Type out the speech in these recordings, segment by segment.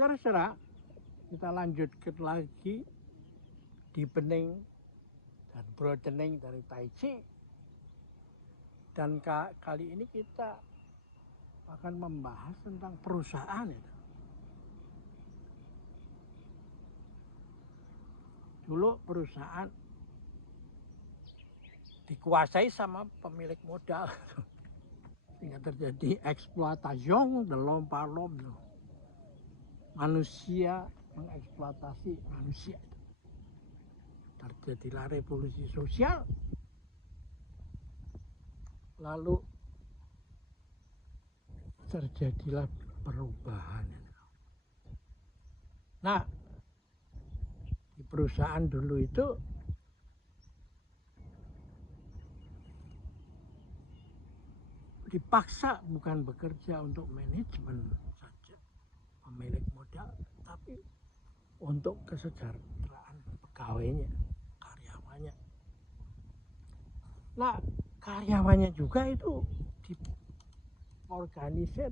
Saudara-saudara, kita lanjutkan lagi deepening dan broadening dari Tai Chi. Dan kali ini kita akan membahas tentang perusahaan. Dulu perusahaan dikuasai sama pemilik modal. Sehingga terjadi eksploitasi de l'homme par l'homme. Manusia mengeksploitasi manusia. Terjadilah revolusi sosial. Lalu terjadilah perubahan. Nah, di perusahaan dulu itu dipaksa bukan bekerja untuk manajemen saja, pemilik modal, tapi untuk kesejahteraan pegawainya, karyawannya. Nah, karyawannya juga itu diorganisir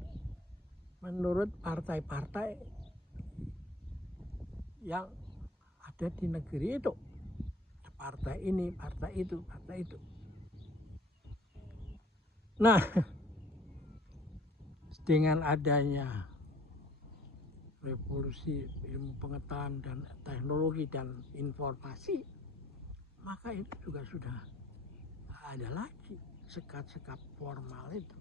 menurut partai-partai yang ada di negeri itu. Partai ini, partai itu, partai itu. Nah, dengan adanya revolusi ilmu pengetahuan dan teknologi dan informasi, maka itu juga sudah tidak ada lagi sekat-sekat formal itu.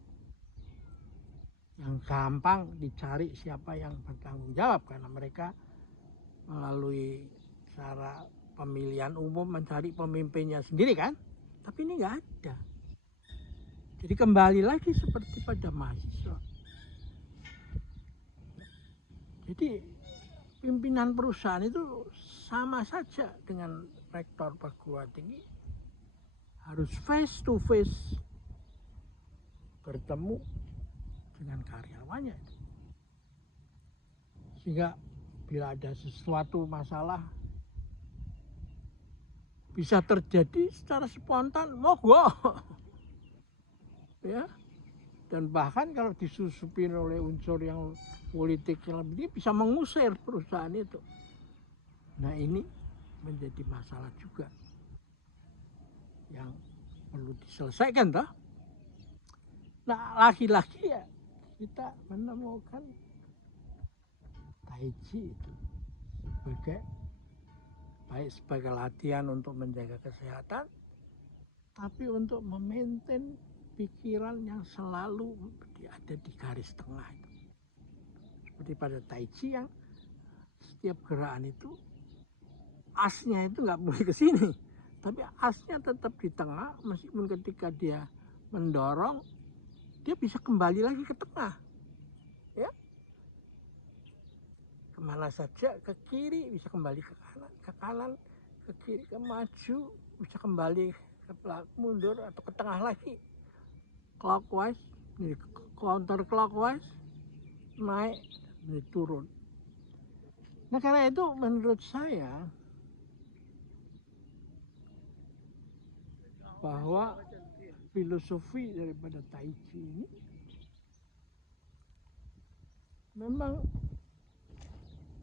Yang gampang dicari siapa yang bertanggung jawab, karena mereka melalui cara pemilihan umum mencari pemimpinnya sendiri kan. Tapi ini nggak ada. Jadi kembali lagi seperti pada mahasiswa. Jadi pimpinan perusahaan itu sama saja dengan rektor perguruan tinggi. Harus face to face bertemu dengan karyawannya. Sehingga bila ada sesuatu masalah bisa terjadi secara spontan, monggo. Ya, dan bahkan kalau disusupin oleh unsur yang politik yang lebih bisa mengusir perusahaan itu. Nah, ini menjadi masalah juga yang perlu diselesaikan toh. Nah, lagi-lagi ya kita menemukan Tai Chi itu sebagai latihan untuk menjaga kesehatan, tapi untuk memaintain pikiran yang selalu ada di garis tengah itu. Seperti pada Tai Chi yang setiap gerakan itu asnya itu nggak boleh ke sini, tapi asnya tetap di tengah. Meskipun ketika dia mendorong, dia bisa kembali lagi ke tengah, ya, kemana saja, ke kiri bisa kembali ke kanan, ke kiri, ke maju bisa kembali ke mundur atau ke tengah lagi. Clockwise, counter clockwise, naik, turun. Nah, karena itu menurut saya bahwa filosofi daripada Tai Chi ini memang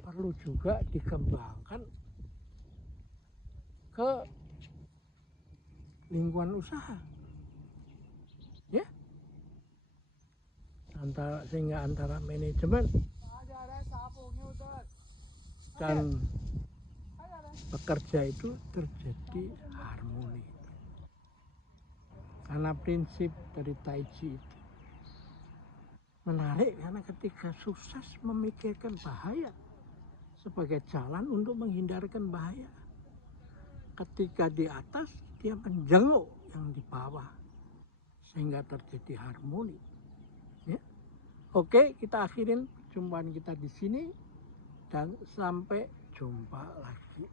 perlu juga dikembangkan ke lingkungan usaha. Ya, sehingga antara manajemen dan pekerja itu terjadi harmoni. Karena prinsip dari Tai Chi itu menarik, karena ketika sukses memikirkan bahaya sebagai jalan untuk menghindarkan bahaya. Ketika di atas dia menjenguk yang di bawah sehingga terjadi harmoni. Ya. Oke, kita akhirin perjumpaan kita di sini dan sampai jumpa lagi.